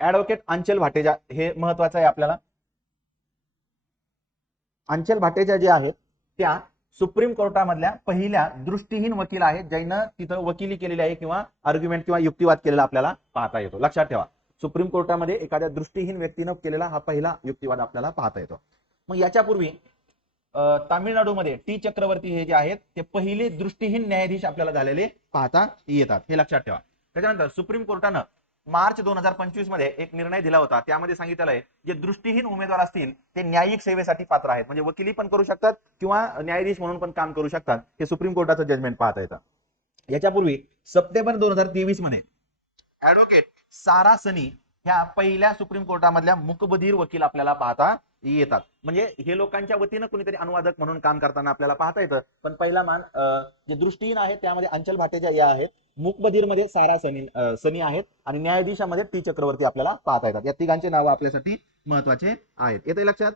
Advocate अंचल भाटेजा हे महत्वाचं आहे आपल्याला. अंचल भाटेजा जे आहेत त्या सुप्रीम कोर्टामधल्या पहिल्या दृष्टीहीन वकील आहेत ज्यानं तिथं वकिली केलेली आहे किंवा आर्ग्युमेंट किंवा युक्तिवाद केलेला आपल्याला पाहता येतो. लक्षात ठेवा. सुप्रीम कोर्टामध्ये एखाद्या दृष्टीहीन व्यक्तीनं केलेला हा पहिला युक्तिवाद आपल्याला पाहता येतो. मग याच्यापूर्वी तामिळनाडूमध्ये टी चक्रवर्ती हे जे आहेत ते पहिले दृष्टीहीन न्यायाधीश आपल्याला झालेले पाहता येतात. हे लक्षात ठेवा. त्याच्यानंतर सुप्रीम कोर्टानं मार्च दोन हजार पंचवीसमध्ये एक निर्णय दिला होता. त्यामध्ये सांगितलंय आहे जे दृष्टीहीन उमेदवार असतील ते न्यायिक सेवेसाठी पात्र आहेत. म्हणजे वकिली पण करू शकतात किंवा न्यायाधीश म्हणून पण काम करू शकतात. हे सुप्रीम कोर्टाचं जजमेंट पाहता येतं. याच्यापूर्वी सप्टेंबर दोन हजार तेवीसमध्ये ऍडव्होकेट सारा सनी ह्या पहिल्या सुप्रीम कोर्टामधल्या मुकबधीर वकील आपल्याला पाहता येतात. म्हणजे हे लोकांच्या वतीनं कुणीतरी अनुवादक म्हणून काम करताना आपल्याला पाहता येतं. पण पहिला मान जे दृष्टीहीन आहेत त्यामध्ये अंचल भाटेजा या आहेत. मुकबधीरमध्ये सारा सनी अं, सनी आहेत आणि न्यायाधीशामध्ये टी चक्रवर्ती आपल्याला पाहता येतात. या तिघांचे नावं आपल्यासाठी महत्त्वाचे आहेत. येते लक्षात?